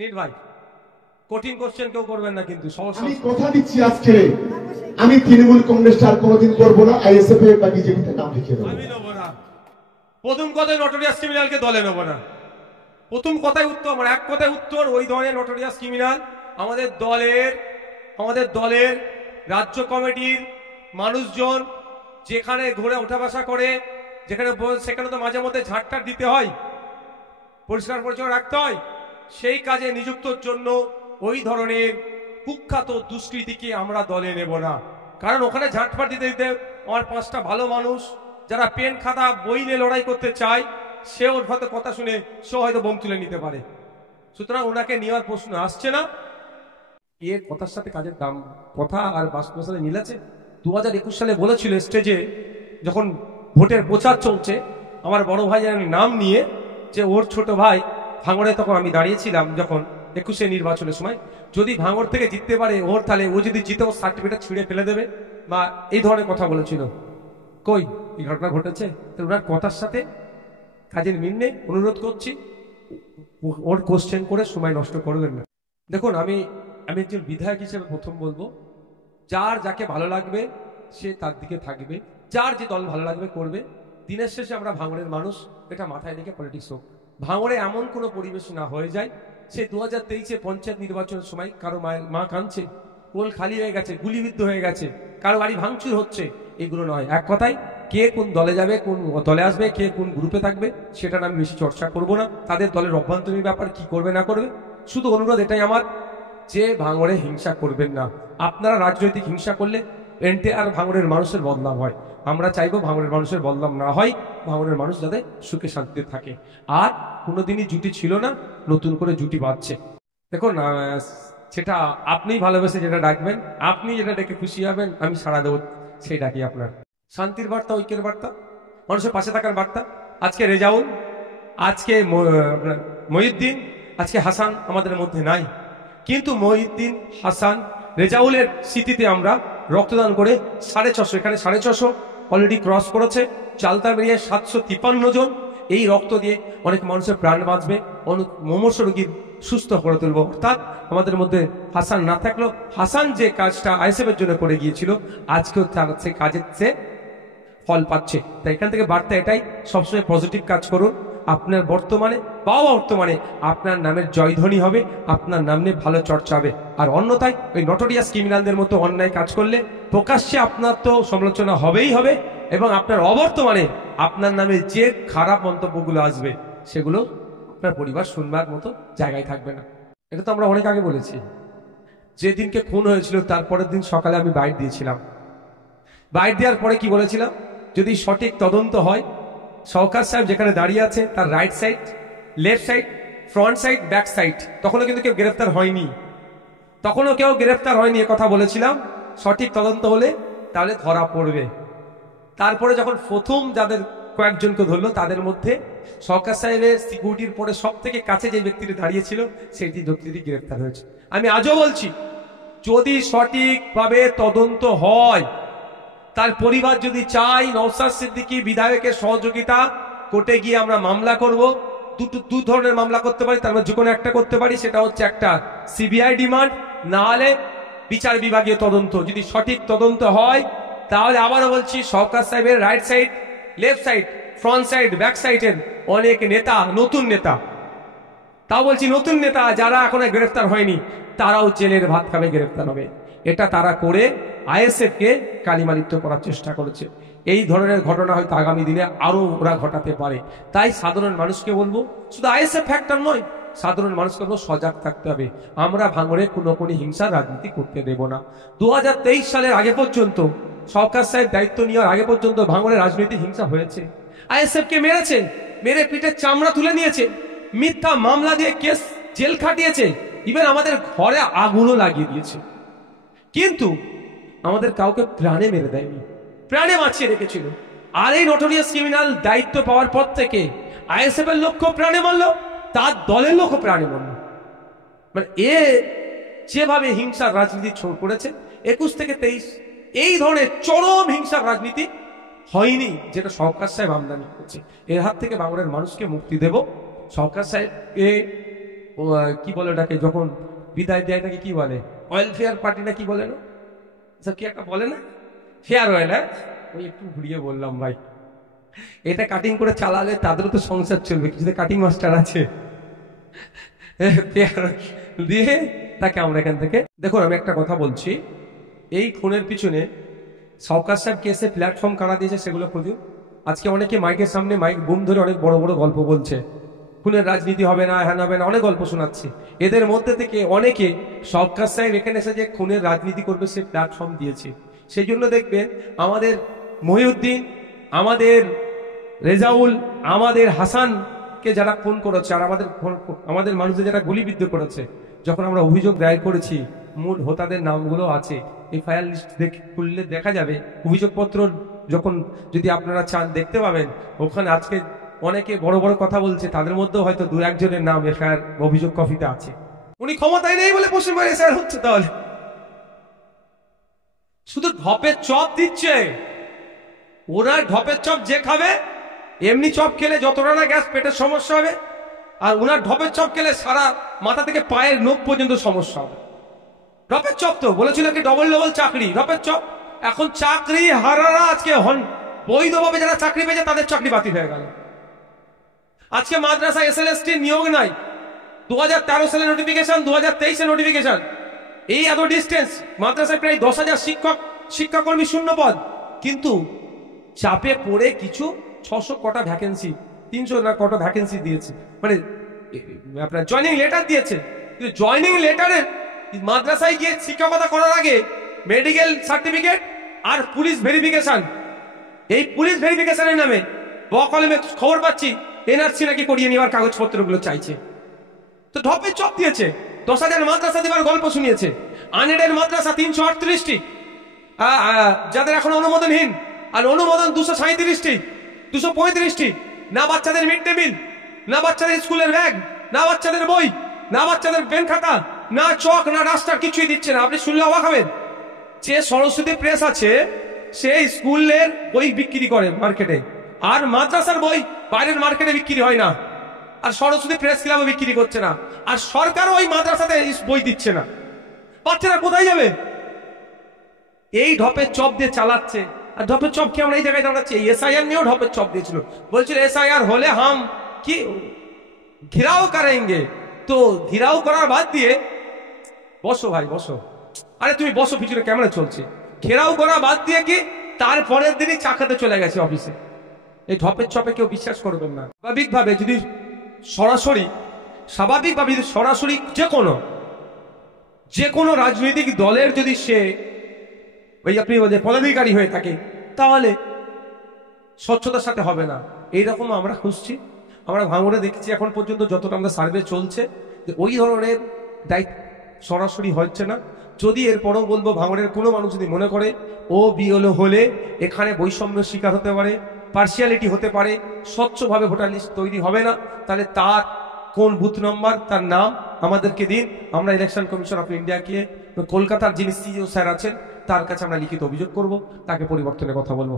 নীল ভাই কঠিন কোশ্চেন কেউ করবেন না, কিন্তু আমি কথা দিচ্ছি আজকে আমি তৃণমূল কংগ্রেসটা আর কোনোদিন করবো না, আইএসএফ বা বিজেপিতে নাম লিখে দেবো। আমি নেবো না। প্রথম কথায় নটোরিয়াস ক্রিমিনালকে দলে নেবো না। প্রথম কথায় উত্তর, আমার এক কথায় উত্তর, ওই ধরনের নটোরিয়াস ক্রিমিনাল আমাদের দলের রাজ্য কমিটির মানুষজন যেখানে ঘুরে ওঠা বসা করে, সেখানে তো মাঝে মধ্যে ঝাড়টার দিতে হয়, পরিষ্কার পরিচ্ছন্ন রাখতে হয়, সেই কাজে নিযুক্তর জন্য ওই ধরনের কুখ্যাত দুষ্কৃতীকে আমরা দলে নেব না। কারণ ওখানে ঝাঁটফাট দিতে দিতে আমার 5টা ভালো মানুষ যারা পেন খাতা বই নিয়ে লড়াই করতে চায়, সে ওর হয়তো কথা শুনে সে হয়তো বোম তুলে নিতে পারে। সুতরাং ওনাকে নেওয়ার প্রশ্ন আসছে না। এর কথার সাথে কাজের দাম, কথা আর বাস্তবের সাথে মিল আছে। 2021 সালে বলেছিল স্টেজে, যখন ভোটের প্রচার চলছে, আমার বড় ভাইয়ের নাম নিয়ে, যে ওর ছোট ভাই ভাঙড়ে, তখন আমি দাঁড়িয়েছিলাম যখন 21 নির্বাচনের সময়, যদি ভাঙড় থেকে জিততে পারে ওর, তাহলে ও যদি জিতে ওর সার্টিফিকেট ছিঁড়ে ফেলে দেবে, বা এই ধরনের কথা বলেছিল। কই এই ঘটনা ঘটেছে? তো ওনার কথার সাথে কাজের মিল নেই। অনুরোধ করছি ওর কোশ্চেন করে সময় নষ্ট করবেন না। দেখুন, আমি একজন বিধায়ক হিসেবে প্রথম বলবো, যার যাকে ভালো লাগবে সে তার দিকে থাকবে, যার যে দল ভালো লাগবে করবে। দিনের শেষে আমরা ভাঙড়ের মানুষ, এটা মাথায় রেখে পলিটিক্স হোক। ভাঙড়ে এমন কোনো পরিবেশ না হয়ে যায়, সে 2023 পঞ্চায়েত নির্বাচনের সময় কারো মায়ের মা কাঁদছে, কোল খালি হয়ে গেছে, গুলিবিদ্ধ হয়ে গেছে, কারো বাড়ি ভাঙচুর হচ্ছে, এগুলো নয়। এক কথায়, কে কোন দলে যাবে, কোন দলে আসবে, কে কোন গ্রুপে থাকবে, সেটা আমি বেশি চর্চা করব না। তাদের দলের অভ্যন্তরীণ ব্যাপার কি করবে না করবে, শুধু অনুরোধ এটাই আমার, যে ভাঙড়ে হিংসা করবেন না। আপনারা রাজনৈতিক হিংসা করলে এনটিআর ভাঙড়ের মানুষের বদনাম হয়। আমরা চাইবো ভাঙড়ের মানুষের বদনাম না হয়, ভাঙড়ের মানুষ যাতে সুখে শান্তিতে থাকে। আর কোনোদিনই জুটি ছিল না, নতুন করে জুটি বাঁধছে। দেখুন, সেটা আপনি ভালোবেসে যেটা ডাকবেন, আপনি যেটা ডেকে খুশি হবেন, আমি সাড়া দেবো সেই ডাকি আপনার। শান্তির বার্তা, ঐক্যের বার্তা, মানুষের পাশে থাকার বার্তা। আজকে রেজাউল, আজকে মহিউদ্দিন, আজকে হাসান আমাদের মধ্যে নাই, কিন্তু মহিউদ্দিন, হাসান, রেজাউলের স্মৃতিতে আমরা রক্তদান করে 650, এখানে 650 অলরেডি ক্রস করেছে, চালতা বেরিয়ে 753 জন। এই রক্ত দিয়ে অনেক মানুষের প্রাণ বাঁচবে, অনেক মুমূর্ষ রোগীর সুস্থ করে তুলব। অর্থাৎ আমাদের মধ্যে হাসান না থাকলেও, হাসান যে কাজটা আইএসএফের জন্য করে গিয়েছিল, আজকেও তার সে কাজের চেয়ে ফল পাচ্ছে। তাই এখান থেকে বার্তা এটাই, সবসময় পজিটিভ কাজ করুন। আপনার বর্তমানে আপনার নামের জয়ধ্বনি হবে, আপনার নাম নিয়ে ভালো চর্চা হবে। আর অন্যথায় ওই নটোরিয়াস ক্রিমিনালদের মতো অন্যায় কাজ করলে প্রকাশ্যে আপনার তো সমালোচনা হবেই হবে, এবং আপনার অবর্তমানে আপনার নামে যে খারাপ মন্তব্যগুলো আসবে, সেগুলো আপনার পরিবার শুনবার মতো জায়গায় থাকবে না। এটা তো আমরা অনেক আগে বলেছি। যেদিনকে খুন হয়েছিল তারপরের দিন সকালে আমি বাইট দিয়েছিলাম। বাইট দেওয়ার পরে কি বলেছিলাম, যদি সঠিক তদন্ত হয়, সরকার সাহেব যেখানে দাঁড়িয়ে আছে তার right side, left side, front side, back side, তখনও কিন্তু কেউ গ্রেফতার হয়নি, কথা বলেছিলাম। সঠিক তদন্ত হলে তাহলে ধরা পড়বে। তারপরে যখন প্রথম যাদের কয়েকজনকে ধরলো, তাদের মধ্যে সরকার সাহেবের সিকিউরিটির পরে সব থেকে কাছে যে ব্যক্তিটি দাঁড়িয়েছিল, সেই ব্যক্তিটি গ্রেফতার হয়েছে। আমি আজও বলছি, যদি সঠিকভাবে তদন্ত হয়, তার পরিবার যদি চাই নওশাদ সিদ্দিকী বিধায়কের সহযোগিতা, কোর্টে গিয়ে আমরা মামলা করব। দু ধরনের মামলা করতে পারি, তার মধ্যে যে কোনো একটা করতে পারি। সেটা হচ্ছে একটা সিবিআই ডিমান্ড, না হলে বিচার বিভাগীয় তদন্ত। যদি সঠিক তদন্ত হয়, তাহলে আবারও বলছি, সরকার সাহেবের right side, left side, front side, back সাইডের অনেক নেতা, নতুন নেতা, তাও বলছি নতুন নেতা যারা এখনো গ্রেফতার হয়নি, তারাও জেলের ভাত খাবে, গ্রেফতার হবে। এটা তারা করে আইএসএফ কে কালিমালিপ্ত করার চেষ্টা করেছে। এই ধরনের ঘটনা হয়তো আগামী দিনে আরো ওরা ঘটাতে পারে। তাই সাধারণ মানুষকে বলবো, শুধু আইএসএফ ফ্যাক্টর নয়, সাধারণ মানুষকে বলবো সজাগ থাকতে হবে। আমরা ভাঙড়ে কোনো হিংসার রাজনীতি করতে দেব না। 2023 সালের আগে পর্যন্ত, সরকার সাহেব দায়িত্ব নেওয়ার আগে পর্যন্ত ভাঙড়ে রাজনৈতিক হিংসা হয়েছে। আইএসএফ কে মেরেছে, মেরে পিঠের চামড়া তুলে নিয়েছে, মিথ্যা মামলা দিয়ে কেস জেল খাটিয়েছে, ইভেন আমাদের ঘরে আগুনও লাগিয়ে দিয়েছে। কিন্তু আমাদের কাউকে প্রাণে মেরে দেয়নি, প্রাণে বাঁচিয়ে রেখেছিল। আর এই নটোরিয়াস ক্রিমিনাল দায়িত্ব পাওয়ার পর থেকে আইএসএফ এর লোককে প্রাণে মারলো, তার দলের লোকও প্রাণে মারলো। মানে এ যেভাবে হিংসার রাজনীতি ছড় করেছে 21 থেকে 23, এই ধরনের চরম হিংসার রাজনীতি হয়নি যেটা সরকার সাহেব আমদানি করছে। এর হাত থেকে বাংলার মানুষকে মুক্তি দেব। সরকার সাহেবকে কি বলে ওটাকে, যখন বিদায় দেয় তাকে কি বলে, ওয়েলফেয়ার পার্টি না কি বলে না, সব কি একটা বলে না, ফেয়ার ওয়েল। হ্যাঁ, ওই একটু ঘুরিয়ে বললাম ভাই, এটা কাটিং করে চালালে তাদেরও তো সংসার চলবে, কিছু কাটিং মাস্টার আছে, দিয়ে তাকে আমরা এখান থেকে। দেখুন আমি একটা কথা বলছি, এই খুনের পিছনে সরকার সাহেব কেসে প্ল্যাটফর্ম কারা দিয়েছে সেগুলো খুঁজুন। আজকে অনেকে মাইকের সামনে মাইক বুম ধরে অনেক বড় বড় গল্প বলছে, খুনের রাজনীতি হবে না, হ্যান হবে না, অনেক গল্প শোনাচ্ছে। এদের মধ্যে থেকে অনেকে সরকার সাহেব এখানে এসে যে খুনের রাজনীতি করবে সে প্ল্যাটফর্ম দিয়েছে। সেই জন্য দেখবেন আমাদের মহিউদ্দিন, আমাদের রেজাউল, আমাদের হাসানকে যারা খুন করেছে, আর আমাদের মানুষদের যারা গুলিবিদ্ধ করেছে, যখন আমরা অভিযোগ দায়ের করেছি মূল হোতাদের নামগুলো আছে, এফআইআর লিস্ট খুললে দেখা যাবে। অভিযোগপত্র যখন যদি আপনারা চান দেখতে পাবেন, ওখানে আজকে অনেকে বড় বড় কথা বলছে, তাদের মধ্যেও হয়তো দু একজনের নাম এফআইআর অভিযোগ কপিতে আছে। উনি ক্ষমতায় নেই বলে পশ্চিমবঙ্গে এসআইআর হচ্ছে, তাহলে শুধু ঢপের চপ দিচ্ছে। ওরা ঢপের চপ যে খাবে, এমনি চপ খেলে যতটা না গ্যাস পেটের সমস্যা হবে, আর ওনার ঢপের চপ খেলে সারা মাথা থেকে পায়ের নখ পর্যন্ত সমস্যা হবে। ঢপের চপ তো বলেছিল কি ডবল ডবল চাকরি, ঢপের চপ। এখন চাকরি হারারা আজকে বৈধভাবে যারা চাকরি পেয়েছে তাদের চাকরি বাতিল হয়ে গেল। আজকে মাদ্রাসা এসএলএসটি নিয়োগ নাই, 2013 সালে নোটিফিকেশন, 2023 নোটিফিকেশন। এই এত ডিস্টেন্স, মাদ্রাসায় প্রায় 10,000 শিক্ষাকর্মী শূন্য পদ, কিন্তু চাপে পড়ে কিছু 600 কটা ভ্যাকেন্সি, 300 না কটা ভ্যাকেন্সি দিয়েছে, মানে আপনার জয়নিং লেটার দিয়েছে। কিন্তু জয়নিং লেটারে মাদ্রাসায় গিয়ে শিক্ষকতা করার আগে মেডিকেল সার্টিফিকেট আর পুলিশ ভেরিফিকেশন, এই পুলিশ ভেরিফিকেশনের নামে বকলমে খবর পাচ্ছি এনআরসি নাকি করিয়ে নেওয়ার কাগজপত্রগুলো চাইছে। তো ঢপে চপ দিয়েছে, 10,000 মাদ্রাসা দেওয়ার গল্প শুনিয়েছে। আনএডেড মাদ্রাসা 338টি, যাদের এখন অনুমোদনহীন, আর অনুমোদন 237টি, 235টি। না বাচ্চাদের মিড ডে মিল, না বাচ্চাদের স্কুলের ব্যাগ, না বাচ্চাদের বই, না বাচ্চাদের পেন খাতা, না চক, না ডাস্টার, কিছুই দিচ্ছে না। আপনি শুনলে অবাক হবেন, যে সরস্বতী প্রেস আছে সে স্কুলের বই বিক্রি করে মার্কেটে, আর মাদ্রাসার বই বাইরের মার্কেটে বিক্রি হয় না, আর সরস্বতী প্রেস ক্লাবে বিক্রি করছে না, আর সরকারও ওই মাদ্রাসাতে বই দিচ্ছে না। বাচ্চারা কোথায় যাবে? এই ঢপের চপ দিয়ে চালাচ্ছে। আর ঢপের চপ কি আমরা এই জায়গায় দাঁড়াচ্ছি, এসআইআর নিয়েও ঢপের চপ দিয়েছিল, বলছিল এসআইআর হলে হাম কি ঘিরাও করেঙ্গে। তো ঘিরাও করার বাদ দিয়ে, বসো ভাই বসো, আরে তুমি বসো, পিছনে ক্যামেরা চলছে। ঘেরাও করা বাদ দিয়ে কি তারপরের দিনই চা খেতে চলে গেছে অফিসে। এই ঢপের চপে কেউ বিশ্বাস করবেন না। স্বাভাবিকভাবে যদি স্বাভাবিকভাবে সরাসরি যে কোনো রাজনৈতিক দলের যদি সে ওই আপনি পদাধিকারী হয়ে থাকে, তাহলে স্বচ্ছতার সাথে হবে না। এইরকম আমরা খুঁজছি, আমরা ভাঙড়ে দেখছি এখন পর্যন্ত যতটা আমরা সার্ভে চলছে, যে ওই ধরনের দায়িত্ব সরাসরি হচ্ছে না। যদি এরপরও বলবো, ভাঙড়ের কোনো মানুষ যদি মনে করে ও বিএলও হলে এখানে বৈষম্যের শিকার হতে পারে, পার্সিয়ালিটি হতে পারে, স্বচ্ছভাবে ভোটার লিস্ট তৈরি হবে না, তাহলে তার কোন বুথ নম্বর, তার নাম আমাদেরকে দিন। আমরা ইলেকশন কমিশন অফ ইন্ডিয়াকে, কলকাতার যিনি সিইও স্যার আছেন তার কাছে আমরা লিখিত অভিযোগ করব, তাকে পরিবর্তনের কথা বলবো।